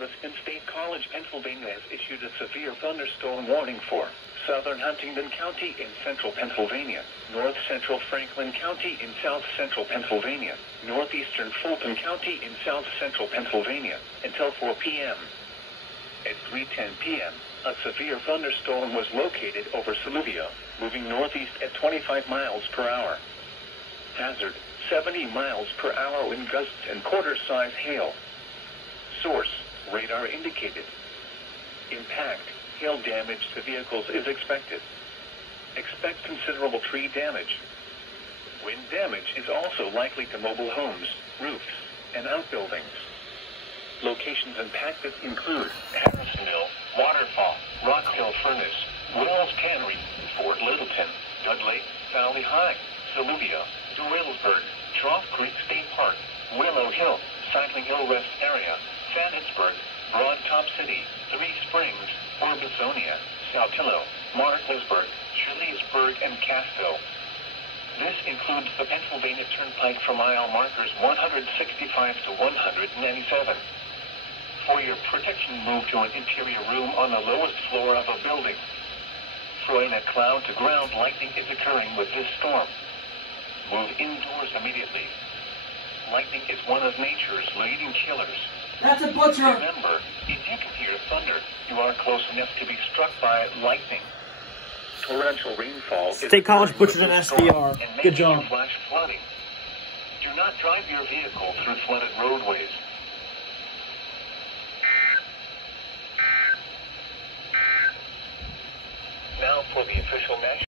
Service in State College, Pennsylvania has issued a severe thunderstorm warning for southern Huntingdon County in central Pennsylvania, north central Franklin County in south central Pennsylvania, northeastern Fulton County in south central Pennsylvania, until 4 p.m. At 3:10 p.m., a severe thunderstorm was located over Saluvia, moving northeast at 25 miles per hour. Hazard, 70 miles per hour wind gusts and quarter-size hail. Source, radar indicated. Impact, hail damage to vehicles is expected. Expect considerable tree damage. Wind damage is also likely to mobile homes, roofs, and outbuildings. Locations impacted include Harrisonville, Waterfall, Rock Hill Furnace, Wells Tannery, Fort Littleton, Dudley, Valley High, Saluvia, DeWilsburg, Trough Creek State Park, Willow Hill, Cycling Hill Rest Area, Fannisburg, Broad Top City, Three Springs, Orbisonia, Saltillo, Martinsburg, Shirleysburg, and Cassville. This includes the Pennsylvania Turnpike for mile markers 165 to 197. For your protection, move to an interior room on the lowest floor of a building. Throwing a cloud-to-ground lightning is occurring with this storm. Move indoors immediately. Lightning is one of nature's leading killers. That's a butcher! Remember, if you can hear thunder, you are close enough to be struck by lightning. Torrential rainfall State College butchered an SDR. Good job. Flash flooding. Do not drive your vehicle through flooded roadways. Now for the official national